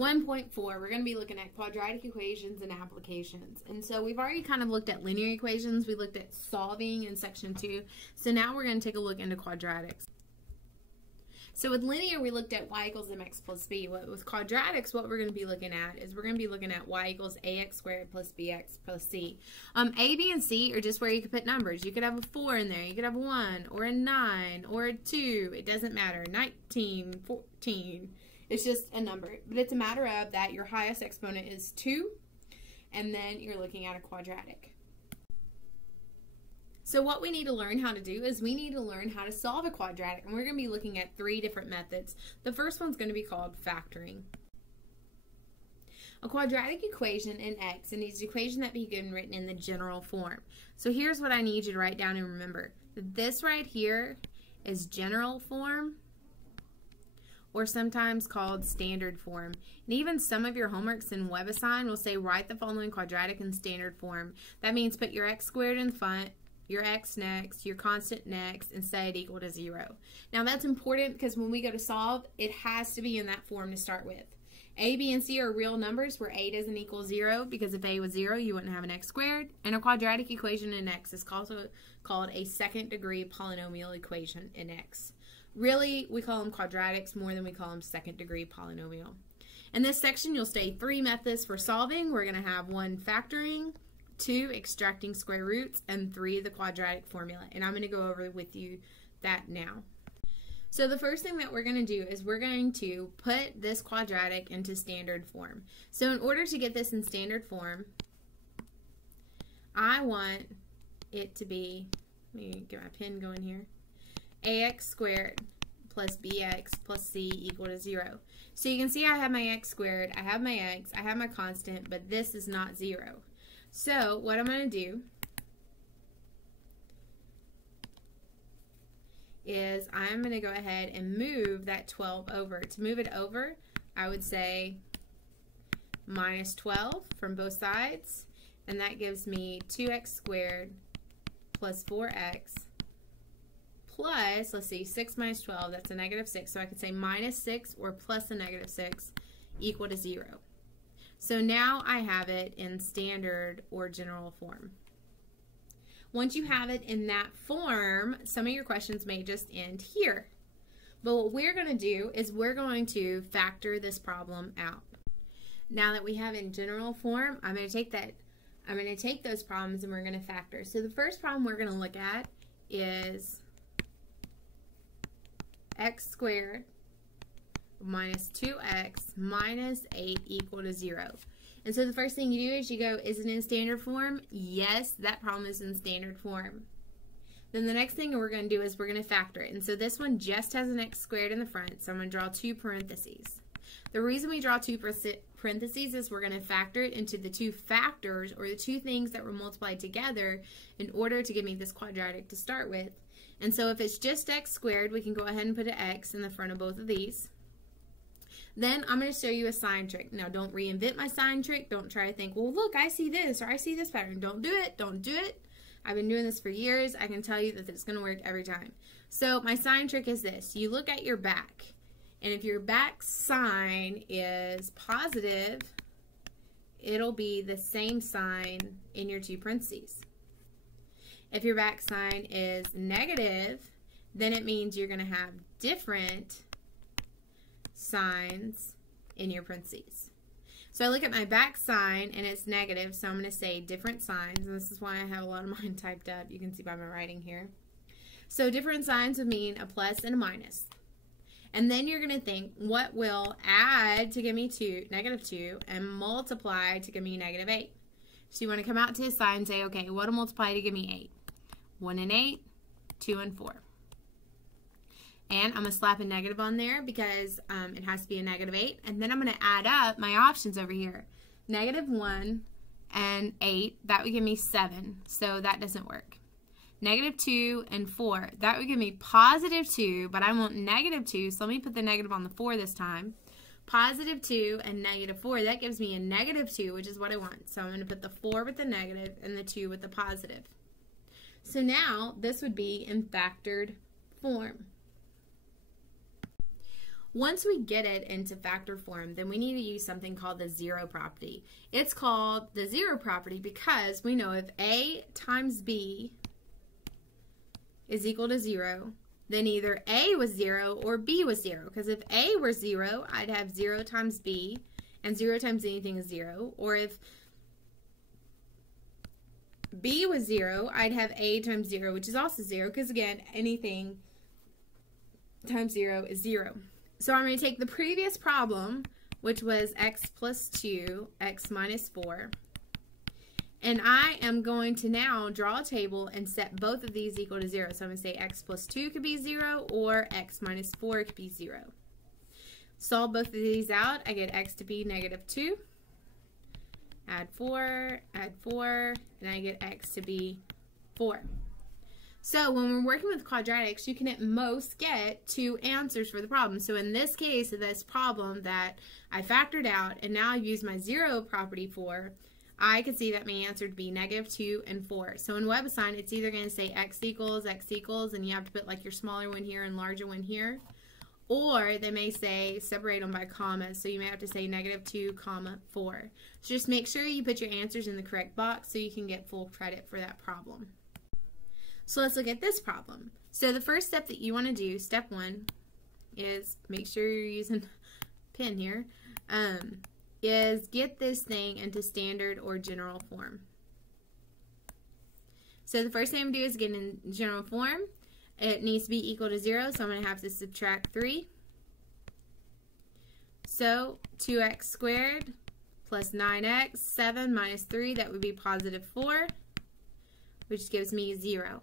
1.4, we're going to be looking at quadratic equations and applications. And so we've already kind of looked at linear equations. We looked at solving in section 2. So now we're going to take a look into quadratics. So with linear, we looked at y equals mx plus b. With quadratics, what we're going to be looking at is we're going to be looking at y equals ax squared plus bx plus c. A, b, and c are just where you could put numbers. You could have a 4 in there. You could have a 1 or a 9 or a 2. It doesn't matter. 19, 14. It's just a number. But it's a matter of that your highest exponent is 2, and then you're looking at a quadratic. So what we need to learn how to do is we need to learn how to solve a quadratic, and we're going to be looking at 3 different methods. The first one's going to be called factoring. A quadratic equation in x is an equation that can be written in the general form. So here's what I need you to write down and remember. This right here is general form, or sometimes called standard form. And even some of your homeworks in WebAssign will say write the following quadratic in standard form. That means put your x squared in front, your x next, your constant next, and set it equal to 0. Now that's important because when we go to solve, it has to be in that form to start with. A, b, and c are real numbers where a doesn't equal 0, because if a was 0, you wouldn't have an x squared. And a quadratic equation in x is also called a second degree polynomial equation in x. Really, we call them quadratics more than we call them second degree polynomial. In this section, you'll study 3 methods for solving. We're going to have 1, factoring, 2, extracting square roots, and 3, the quadratic formula. And I'm going to go over with you that now. So the first thing that we're going to do is we're going to put this quadratic into standard form. So in order to get this in standard form, I want it to be, let me get my pen going here, ax squared plus bx plus c equal to 0. So you can see I have my x squared, I have my x, I have my constant, but this is not 0. So what I'm going to do is I'm going to go ahead and move that 12 over. To move it over, I would say minus 12 from both sides, and that gives me 2x squared plus 4x plus, let's see, 6 minus 12, that's a negative 6. So I could say minus 6 or plus a negative 6 equal to 0. So now I have it in standard or general form. Once you have it in that form, some of your questions may just end here. But what we're going to do is we're going to factor this problem out. Now that we have it in general form, I'm going to take those problems and we're going to factor. So the first problem we're going to look at is x squared minus 2x minus 8 equal to 0. And so the first thing you do is you go, is it in standard form? Yes, that problem is in standard form. Then the next thing we're going to do is we're going to factor it. And so this one just has an x squared in the front, so I'm going to draw 2 parentheses. The reason we draw 2 parentheses is we're going to factor it into the 2 factors, or the 2 things that were multiplied together in order to give me this quadratic to start with. And so if it's just x squared, we can go ahead and put an x in the front of both of these. Then I'm going to show you a sign trick. Now don't reinvent my sign trick. Don't try to think, well look, I see this or I see this pattern. Don't do it. Don't do it. I've been doing this for years. I can tell you that it's going to work every time. So my sign trick is this. You look at your back, and if your back sign is positive, it'll be the same sign in your 2 parentheses. If your back sign is negative, then it means you're going to have different signs in your parentheses. So I look at my back sign and it's negative, so I'm going to say different signs, and this is why I have a lot of mine typed up. You can see by my writing here. So different signs would mean a plus and a minus. And then you're going to think, what will add to give me negative 2 and multiply to give me negative 8? So you want to come out to the side and say, okay, what will multiply to give me 8? 1 and 8, 2 and 4. And I'm going to slap a negative on there because it has to be a negative 8. And then I'm going to add up my options over here. Negative 1 and 8, that would give me 7. So that doesn't work. Negative 2 and 4, that would give me positive 2, but I want negative 2, so let me put the negative on the 4 this time. Positive 2 and negative 4, that gives me a negative 2, which is what I want. So I'm going to put the 4 with the negative and the 2 with the positive. So now this would be in factored form. Once we get it into factor form, then we need to use something called the zero property. It's called the zero property because we know if A times B is equal to 0, then either A was 0 or B was 0. Because if A were 0, I'd have 0 times B, and 0 times anything is 0. Or if B was 0, I'd have A times 0, which is also 0, because again, anything times 0 is 0. So I'm going to take the previous problem, which was x plus 2, x minus 4, and I am going to now draw a table and set both of these equal to 0. So I'm going to say x plus 2 could be 0 or x minus 4 could be 0. Solve both of these out. I get x to be negative 2. Add 4, and I get x to be 4. So when we're working with quadratics, you can at most get 2 answers for the problem. So in this case, this problem that I factored out and now I've used my zero property for, I could see that my answer would be negative 2 and 4. So in WebAssign, it's either going to say x equals, and you have to put like your smaller one here and larger one here. Or they may say separate them by commas, so you may have to say negative 2, comma 4. So just make sure you put your answers in the correct box so you can get full credit for that problem. So let's look at this problem. So the first step that you want to do, step 1, is make sure you're using pen here, is get this thing into standard or general form. So the first thing I'm going to do is get in general form. It needs to be equal to 0, so I'm going to have to subtract 3. So 2x squared plus 9x, 7 minus 3, that would be positive 4, which gives me 0.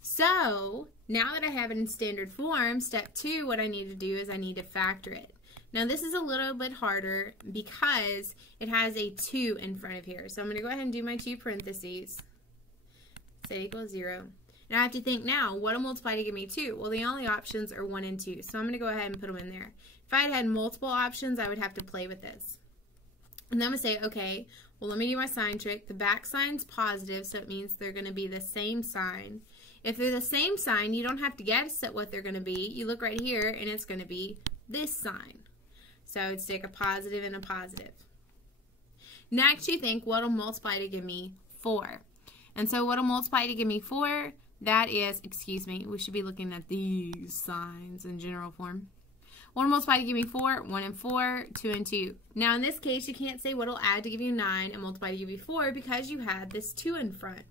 So now that I have it in standard form, step 2, what I need to do is I need to factor it. Now this is a little bit harder because it has a 2 in front of here. So I'm going to go ahead and do my 2 parentheses. Set equals 0. Now I have to think now, what will multiply to give me 2? Well, the only options are 1 and 2. So I'm going to go ahead and put them in there. If I had multiple options, I would have to play with this. And then I'm going to say, okay, well, let me do my sign trick. The back sign's positive, so it means they're going to be the same sign. If they're the same sign, you don't have to guess at what they're going to be. You look right here, and it's going to be this sign. So I would stick a positive and a positive. Next, you think, what will multiply to give me 4? And so what will multiply to give me 4? That is, excuse me, we should be looking at these signs in general form. 1 multiply to give me 4, 1 and 4, 2 and 2. Now in this case, you can't say what will add to give you 9 and multiply to give you 4 because you had this 2 in front.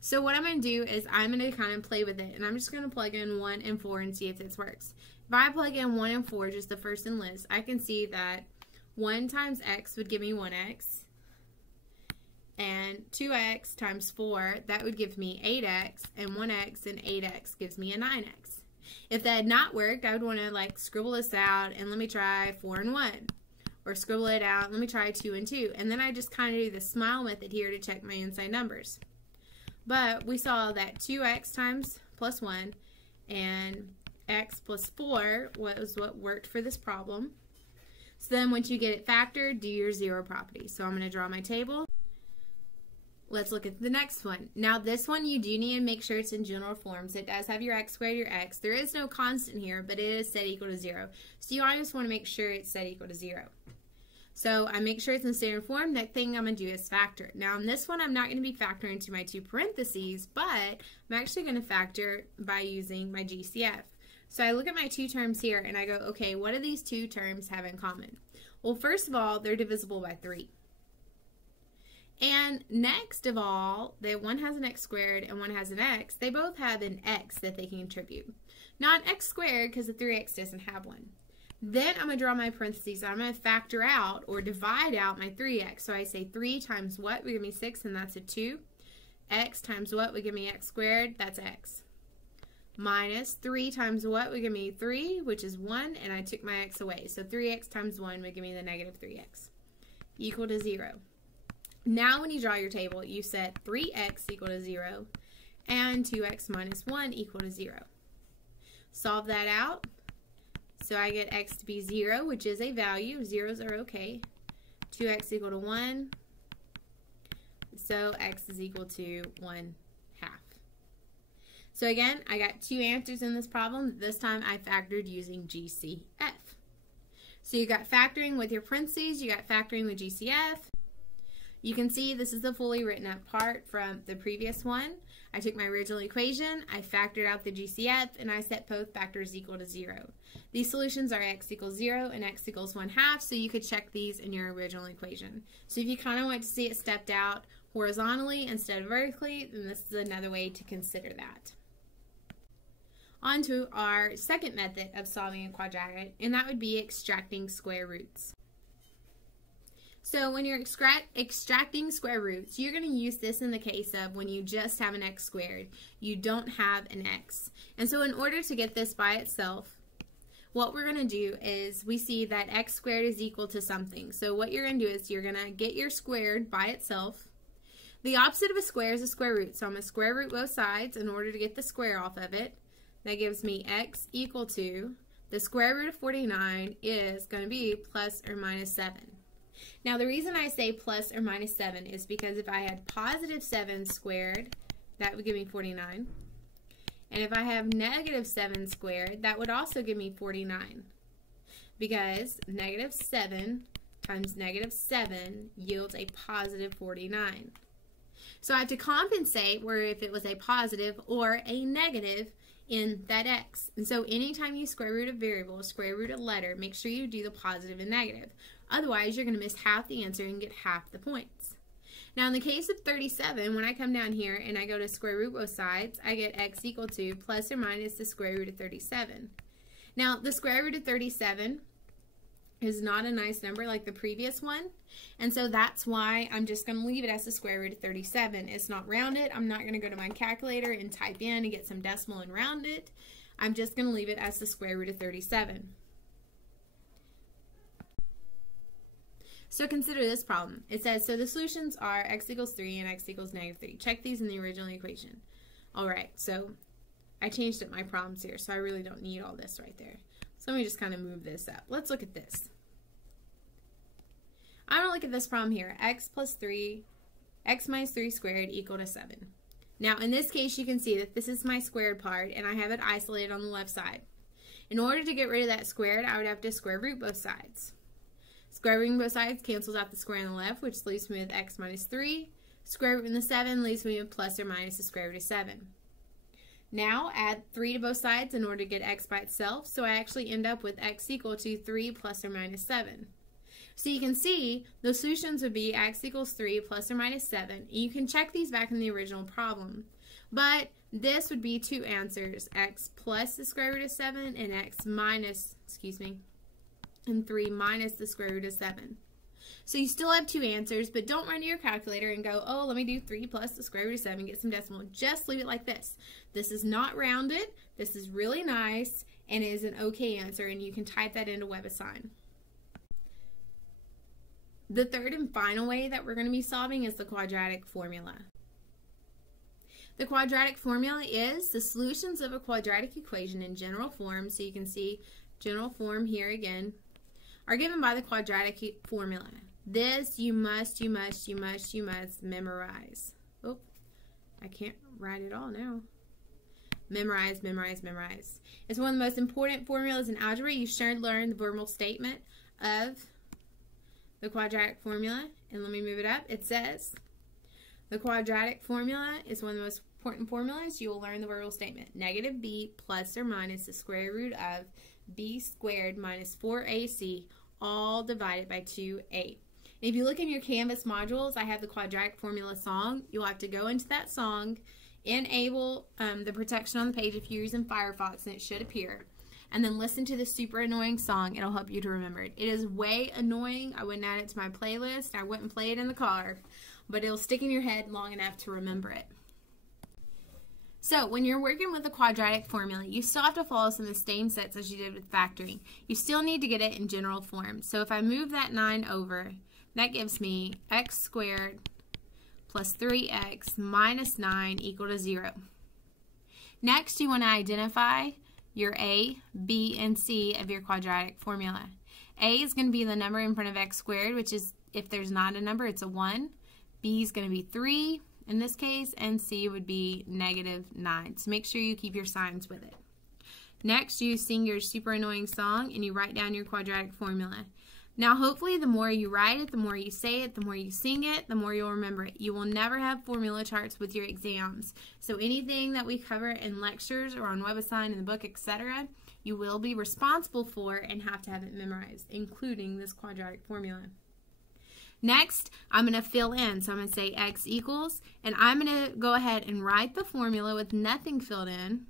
So what I'm going to do is I'm going to kind of play with it, and I'm just going to plug in 1 and 4 and see if this works. If I plug in 1 and 4, just the first in list, I can see that 1 times x would give me 1x. And 2x times 4, that would give me 8x, and 1x and 8x gives me a 9x. If that had not worked, I would want to like scribble this out and let me try 4 and 1. Or scribble it out, let me try 2 and 2. And then I just kind of do the smile method here to check my inside numbers. But we saw that 2x times plus 1 and x plus 4 was what worked for this problem. So then once you get it factored, do your zero property. So I'm going to draw my table. Let's look at the next one. Now this one you do need to make sure it's in general form. So it does have your x squared, your x. There is no constant here, but it is set equal to 0. So you always want to make sure it's set equal to 0. So I make sure it's in standard form. Next thing I'm going to do is factor. Now in this one I'm not going to be factoring into my 2 parentheses, but I'm actually going to factor by using my GCF. So I look at my 2 terms here and I go, okay, what do these 2 terms have in common? Well, first of all, they're divisible by 3. And next of all, one has an x squared and one has an x. They both have an x that they can contribute. Not an x squared because the 3x doesn't have one. Then I'm going to draw my parentheses. I'm going to factor out or divide out my 3x. So I say 3 times what would give me 6, and that's a 2. X times what would give me x squared, that's x. Minus 3 times what would give me 3, which is 1, and I took my x away. So 3x times 1 would give me the negative 3x, equal to 0. Now when you draw your table, you set 3x equal to 0 and 2x minus 1 equal to 0. Solve that out. So I get x to be 0, which is a value. Zeros are okay. 2x equal to 1. So x is equal to 1/2. So again, I got two answers in this problem. This time I factored using GCF. So you got factoring with your parentheses, you got factoring with GCF. You can see this is the fully written up part from the previous one. I took my original equation, I factored out the GCF, and I set both factors equal to 0. These solutions are x equals 0 and x equals 1/2, so you could check these in your original equation. So if you kind of want to see it stepped out horizontally instead of vertically, then this is another way to consider that. On to our second method of solving a quadratic, and that would be extracting square roots. So when you're extracting square roots, you're going to use this in the case of when you just have an x squared. You don't have an x. And so in order to get this by itself, what we're going to do is we see that x squared is equal to something. So what you're going to do is you're going to get your squared by itself. The opposite of a square is a square root. So I'm going to square root both sides in order to get the square off of it. That gives me x equal to, the square root of 49 is going to be plus or minus 7. Now the reason I say plus or minus 7 is because if I had positive 7 squared, that would give me 49. And if I have negative 7 squared, that would also give me 49. Because negative 7 times negative 7 yields a positive 49. So I have to compensate where if it was a positive or a negative in that x. And so anytime you square root a variable, square root a letter, make sure you do the positive and negative. Otherwise, you're going to miss half the answer and get half the points. Now, in the case of 37, when I come down here and I go to square root both sides, I get x equal to plus or minus the square root of 37. Now, the square root of 37 is not a nice number like the previous one, and so that's why I'm just going to leave it as the square root of 37. It's not rounded. I'm not going to go to my calculator and type in and get some decimal and round it. I'm just going to leave it as the square root of 37. So consider this problem. It says, so the solutions are x equals 3 and x equals negative 3. Check these in the original equation. Alright, so I changed up my problems here, so I really don't need all this right there. So let me just kind of move this up. Let's look at this. I'm going to look at this problem here. X plus 3, x minus 3 squared equal to 7. Now in this case you can see that this is my squared part and I have it isolated on the left side. In order to get rid of that squared, I would have to square root both sides. Square rooting both sides cancels out the square on the left, which leaves me with x minus 3. Square root in the 7 leaves me with plus or minus the square root of 7. Now add 3 to both sides in order to get x by itself, so I actually end up with x equal to 3 plus or minus 7. So you can see the solutions would be x equals 3 plus or minus 7. You can check these back in the original problem, but this would be two answers, x plus the square root of 7 and x minus, and 3 minus the square root of 7. So you still have two answers, but don't run to your calculator and go, oh, let me do 3 plus the square root of 7, get some decimal. Just leave it like this. This is not rounded. This is really nice, and it is an okay answer, and you can type that into WebAssign. The third and final way that we're going to be solving is the quadratic formula. The quadratic formula is the solutions of a quadratic equation in general form, so you can see general form here again, are given by the quadratic formula. This you must memorize. Oh, I can't write it all now. Memorize, memorize, memorize. It's one of the most important formulas in algebra. You should learn the verbal statement of the quadratic formula. And let me move it up. It says, the quadratic formula is one of the most important formulas. You will learn the verbal statement. Negative b plus or minus the square root of b squared minus 4ac, all divided by 2a. And if you look in your Canvas modules, I have the quadratic formula song. You'll have to go into that song, enable the protection on the page if you're using Firefox, and it should appear. And then listen to the super annoying song. It'll help you to remember it. It is way annoying. I wouldn't add it to my playlist. I wouldn't play it in the car. But it'll stick in your head long enough to remember it. So when you're working with the quadratic formula, you still have to follow some of the same steps as you did with factoring. You still need to get it in general form. So if I move that 9 over, that gives me x squared plus 3x minus 9 equal to 0. Next, you want to identify your a, b, and c of your quadratic formula. A is going to be the number in front of x squared, which is, if there's not a number, it's a 1. B is going to be 3. in this case, and C would be -9. So make sure you keep your signs with it. Next, you sing your super annoying song and you write down your quadratic formula. Now, hopefully, the more you write it, the more you say it, the more you sing it, the more you'll remember it. You will never have formula charts with your exams. So anything that we cover in lectures or on WebAssign, in the book, etc., you will be responsible for and have to have it memorized, including this quadratic formula. Next, I'm going to fill in. So I'm going to say x equals, and I'm going to go ahead and write the formula with nothing filled in.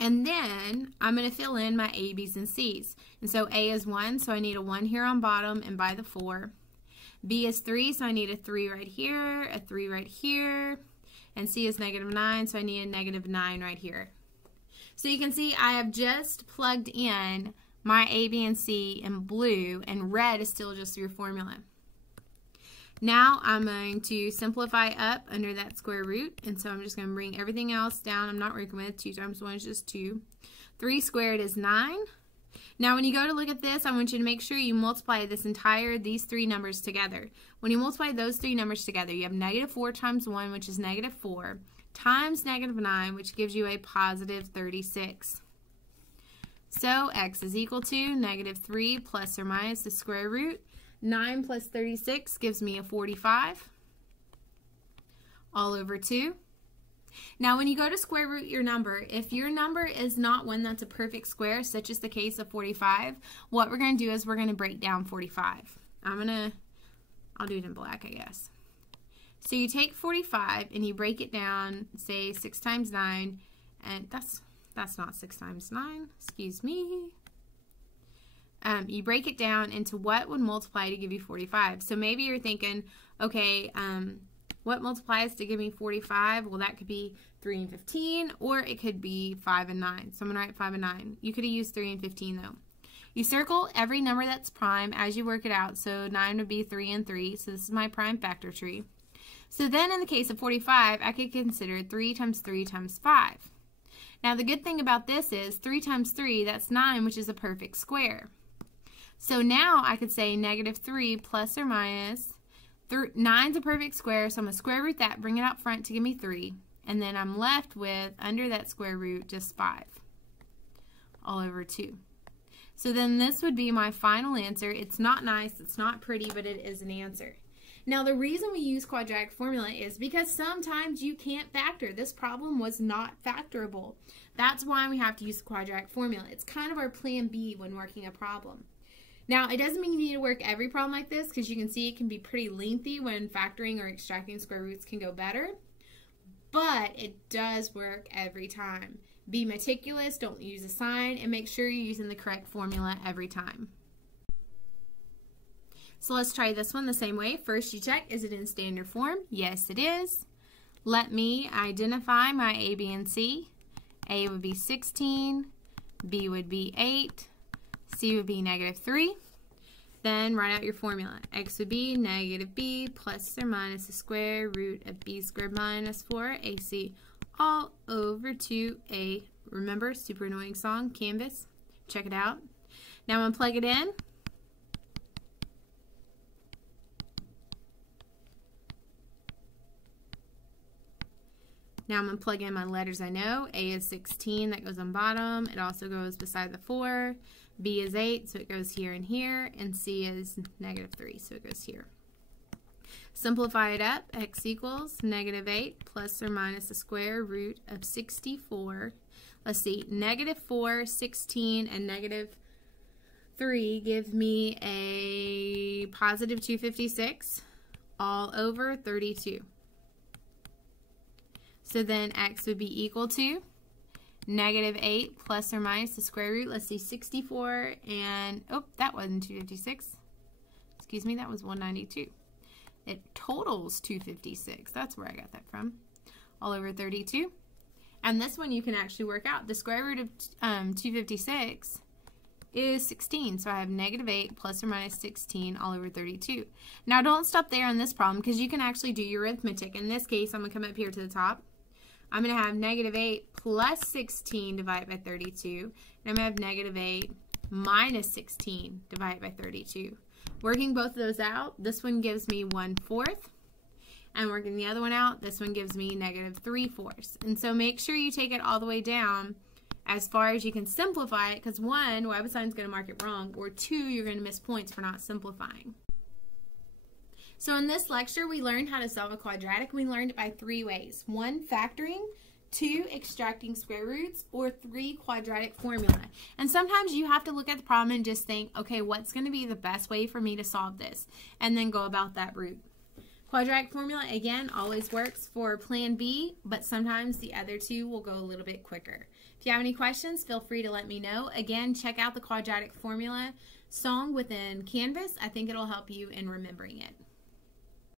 And then I'm going to fill in my A, B's, and C's. And so A is 1, so I need a 1 here on bottom and by the 4. B is 3, so I need a 3 right here, a 3 right here. And C is -9, so I need a -9 right here. So you can see I have just plugged in my A, B, and C in blue, and red is still just your formula. Now I'm going to simplify up under that square root, and so I'm just going to bring everything else down. I'm not working with 2 times 1 is just 2. 3 squared is 9. Now when you go to look at this, I want you to make sure you multiply these 3 numbers together. When you multiply those 3 numbers together, you have -4 times 1, which is -4, times -9, which gives you a positive 36. So x is equal to -3 plus or minus the square root. 9 plus 36 gives me a 45, all over 2. Now when you go to square root your number, if your number is not one that's a perfect square, such as the case of 45, what we're going to do is we're going to break down 45. I'll do it in black, I guess. So you take 45 and you break it down, say 6 times 9, and that's not 6 times 9, excuse me. You break it down into what would multiply to give you 45. So maybe you're thinking, okay, what multiplies to give me 45? Well, that could be 3 and 15, or it could be 5 and 9. So I'm going to write 5 and 9. You could have used 3 and 15, though. You circle every number that's prime as you work it out. So 9 would be 3 and 3. So this is my prime factor tree. So then in the case of 45, I could consider 3 times 3 times 5. Now the good thing about this is 3 times 3, that's 9, which is a perfect square. So now I could say -3 plus or minus, 9's a perfect square, so I'm going to square root that, bring it out front to give me 3, and then I'm left with, under that square root, just 5, all over 2. So then this would be my final answer. It's not nice, it's not pretty, but it is an answer. Now the reason we use quadratic formula is because sometimes you can't factor. This problem was not factorable. That's why we have to use the quadratic formula. It's kind of our plan B when working a problem. Now, it doesn't mean you need to work every problem like this, because you can see it can be pretty lengthy when factoring or extracting square roots can go better, but it does work every time. Be meticulous, don't use a sign, and make sure you're using the correct formula every time. So let's try this one the same way. First, you check, is it in standard form? Yes, it is. Let me identify my A, B, and C. A would be 16, B would be 8, C would be -3. Then write out your formula. X would be -b plus or minus the square root of b squared minus 4ac all over 2a. Remember, super annoying song, Canvas. Check it out. Now I'm going to plug it in. Now I'm going to plug in my letters I know. A is 16, that goes on bottom. It also goes beside the 4. B is 8, so it goes here and here. And C is -3, so it goes here. Simplify it up. X equals -8 plus or minus the square root of 64. Let's see, -4, 16, and -3 give me a positive 256 all over 32. So then X would be equal to -8 plus or minus the square root. Let's see, 64 and, oh, that wasn't 256. Excuse me, that was 192. It totals 256. That's where I got that from. All over 32. And this one you can actually work out. The square root of 256 is 16. So I have -8 plus or minus 16 all over 32. Now don't stop there on this problem, because you can actually do your arithmetic. In this case, I'm going to come up here to the top. I'm going to have -8 plus 16 divided by 32. And I'm going to have -8 minus 16 divided by 32. Working both of those out, this one gives me 1/4. And working the other one out, this one gives me -3/4. And so make sure you take it all the way down as far as you can simplify it, because 1, web assignment is going to mark it wrong, or 2, you're going to miss points for not simplifying. So in this lecture, we learned how to solve a quadratic. We learned it by 3 ways. 1, factoring, 2, extracting square roots, or 3, quadratic formula. And sometimes you have to look at the problem and just think, okay, what's going to be the best way for me to solve this? And then go about that route. Quadratic formula, again, always works for plan B, but sometimes the other 2 will go a little bit quicker. If you have any questions, feel free to let me know. Again, check out the quadratic formula song within Canvas. I think it'll help you in remembering it.